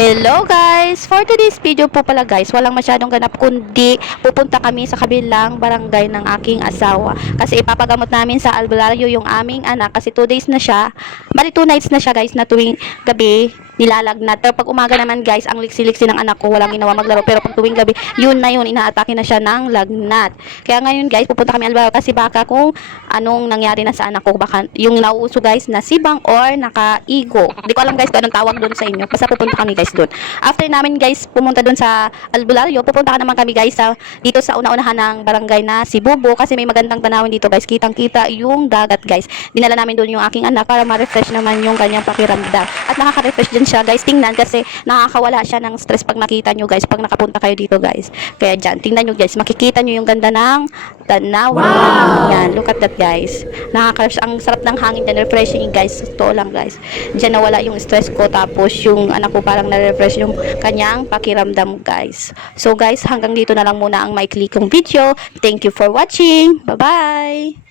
Hello guys! For today's video po pala guys, walang masyadong ganap kundi pupunta kami sa kabilang barangay ng aking asawa. Kasi ipapagamot namin sa albularyo yung aming anak kasi 2 days na siya. Bali 2 nights na siya guys na tuwing gabi nilalagnat. Pero pag umaga naman guys, ang liksi-liksi ng anak ko, walang ginawa maglaro. Pero pag tuwing gabi, yun na yun, inaatake na siya ng lagnat. Kaya ngayon guys, pupunta kami albularyo kasi baka kung anong nangyari na sa anak ko, baka yung nauuso guys na sibang or nakaigo. Hindi ko alam guys kung anong tawag doon sa inyo. Basta pupunta kami guys doon. After namin guys pumunta doon sa albularyo, pupunta naman kami guys dito sa una-unahan ng barangay na si Bubo kasi may magandang tanawin dito guys. Kitang-kita yung dagat guys. Dinala namin doon yung aking anak para ma-refresh naman yung kanyang pakiramdam. At nakaka-refresh din siya guys. Tingnan kasi nakakawala siya ng stress pag nakita nyo guys. Pag nakapunta kayo dito guys. Kaya dyan, tingnan nyo guys. Makikita nyo yung ganda ng tanawin. Wow! Yan, look at that guys. Ang sarap ng hangin dyan. Refreshing guys. Totoo lang guys. Dyan nawala yung stress ko. Tapos yung anak ko parang na-refresh yung kanyang pakiramdam guys. So guys, hanggang dito na lang muna ang maikli kong video. Thank you for watching. Bye-bye!